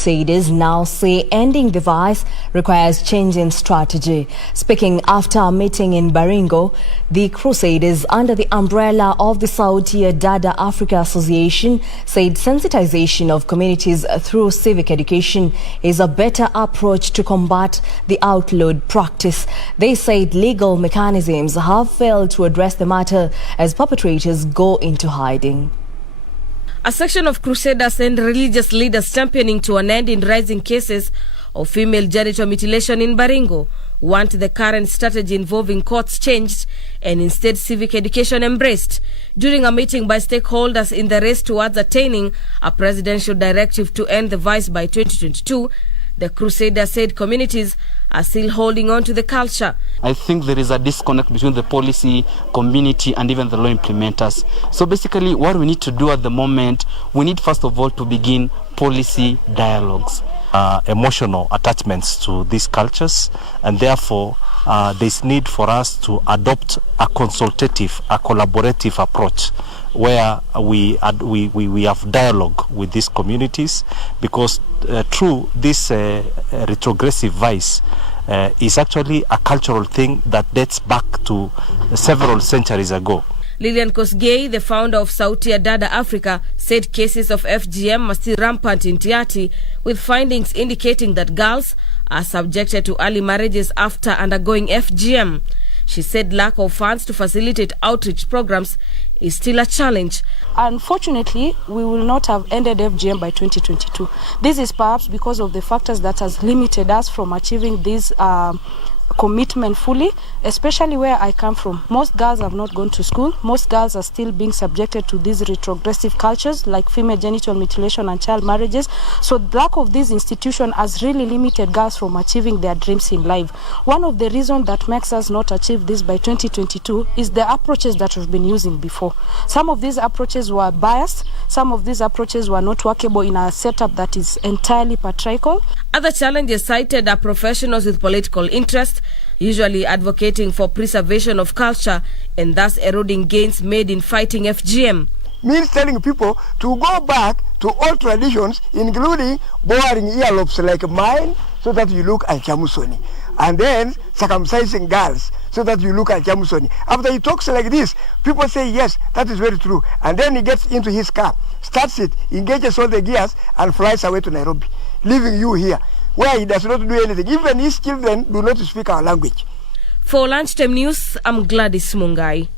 Crusaders now say ending the vice requires change in strategy. Speaking after a meeting in Baringo, the Crusaders, under the umbrella of the Sauti Dada Africa Association, said sensitization of communities through civic education is a better approach to combat the outlawed practice. They said legal mechanisms have failed to address the matter as perpetrators go into hiding. A section of crusaders and religious leaders championing to an end in rising cases of female genital mutilation in Baringo want the current strategy involving courts changed and instead civic education embraced. During a meeting by stakeholders in the race towards attaining a presidential directive to end the vice by 2022, the Crusaders said communities are still holding on to the culture. I think there is a disconnect between the policy, community, and even the law implementers. So basically, what we need to do at the moment, we need first of all to begin policy dialogues. Emotional attachments to these cultures, and therefore there's need for us to adopt a consultative, a collaborative approach where we have dialogue with these communities, because through this retrogressive vice is actually a cultural thing that dates back to several centuries ago. Lilian Kosgei, the founder of Sauti Dada Africa, said cases of FGM are still rampant in Tiati, with findings indicating that girls are subjected to early marriages after undergoing FGM. She said lack of funds to facilitate outreach programs is still a challenge. Unfortunately, we will not have ended FGM by 2022. This is perhaps because of the factors that has limited us from achieving this commitment fully, especially where I come from. Most girls have not gone to school. Most girls are still being subjected to these retrogressive cultures like female genital mutilation and child marriages. So the lack of this institution has really limited girls from achieving their dreams in life. One of the reasons that makes us not achieve this by 2022 is the approaches that we've been using before. Some of these approaches were biased. Some of these approaches were not workable in a setup that is entirely patriarchal. Other challenges cited are professionals with political interest, usually advocating for preservation of culture and thus eroding gains made in fighting FGM. Means telling people to go back to old traditions, including boring earlobes like mine, so that you look like Chamusoni, and then circumcising girls so that you look like Chamusoni. After he talks like this, people say, yes, that is very true. And then he gets into his car, starts it, engages all the gears, and flies away to Nairobi, leaving you here, where he does not do anything. Even his children do not speak our language. For Lunchtime News, I'm Gladys Mungai.